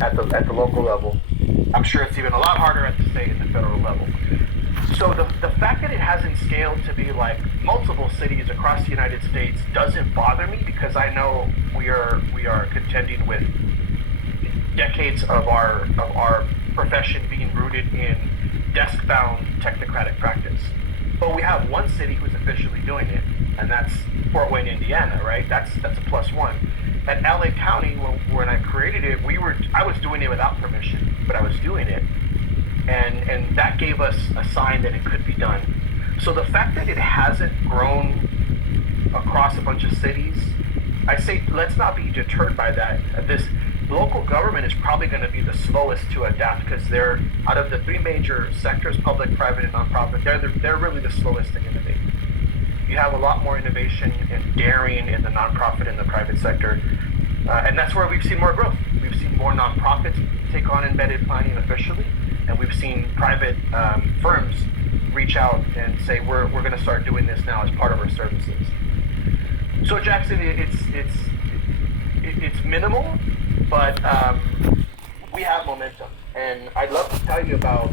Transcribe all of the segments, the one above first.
at the local level. I'm sure it's even a lot harder at the state and the federal level. So the fact that it hasn't scaled to be like multiple cities across the United States doesn't bother me, because I know we are contending with decades of our profession being rooted in desk-bound technocratic practice. But we have one city who's officially doing it, and that's Fort Wayne, Indiana, right? That's a plus one. At LA County, when I created it, I was doing it without permission, but I was doing it, and that gave us a sign that it could be done. So the fact that it hasn't grown across a bunch of cities, I say let's not be deterred by that. This local government is probably going to be the slowest to adapt, because they're out of the three major sectors, public, private, and nonprofit. They're really the slowest to innovate. You have a lot more innovation and daring in the nonprofit and the private sector, and that's where we've seen more growth. We've seen more nonprofits take on embedded planning officially, and we've seen private firms reach out and say we're going to start doing this now as part of our services. So Jackson, it's minimal, but we have momentum, and I'd love to tell you about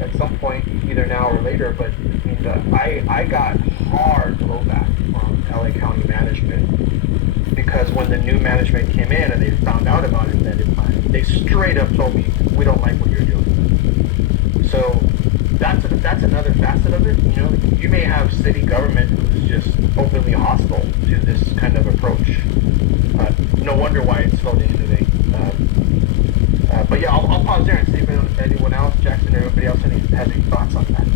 at some point, either now or later. But I got hard blowback from LA County management, because when the new management came in and they found out about embedded planning, they straight up told me, we don't like what you're doing. So that's another facet of it. You know, you may have city government who's just openly hostile to this kind of approach. No wonder why it's slow to innovate. But yeah, I'll pause there and see if anyone else, Jackson or anybody else, has any thoughts on that.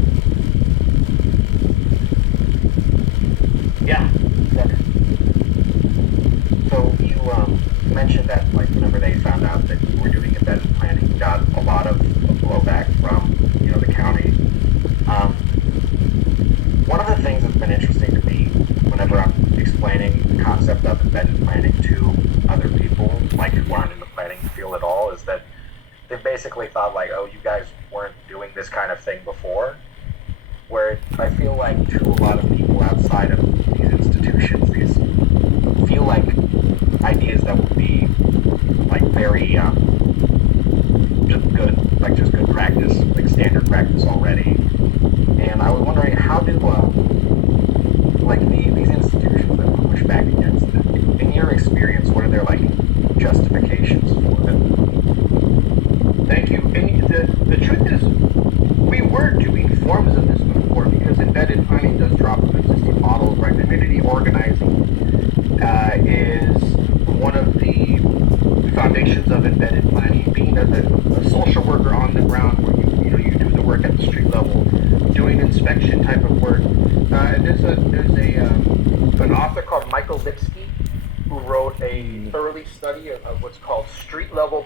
Yeah. So you mentioned that like whenever they found out that you were doing embedded planning, you got a lot of blowback from the county. One of the things that's been interesting to me whenever I'm explaining the concept of embedded planning to other people, like who aren't in the planning field at all, is that they've basically thought like, oh, you guys weren't doing this kind of thing before. Where I feel like to a lot of people outside of these institutions, these feel like ideas that would be like very just good, like just good practice, like standard practice already. And I was wondering, how do like these institutions that push back against it, in your experience, what are their like justifications for it? Thank you. And the truth is, we were doing forms of this before, because embedded planning does drop from existing models, right? Community organizing is one of the foundations of embedded planning. Being a social worker on the ground, where you do the work at the street level, doing inspection type of work. There's an author called Michael Lipsky who wrote a thoroughly study of what's called street level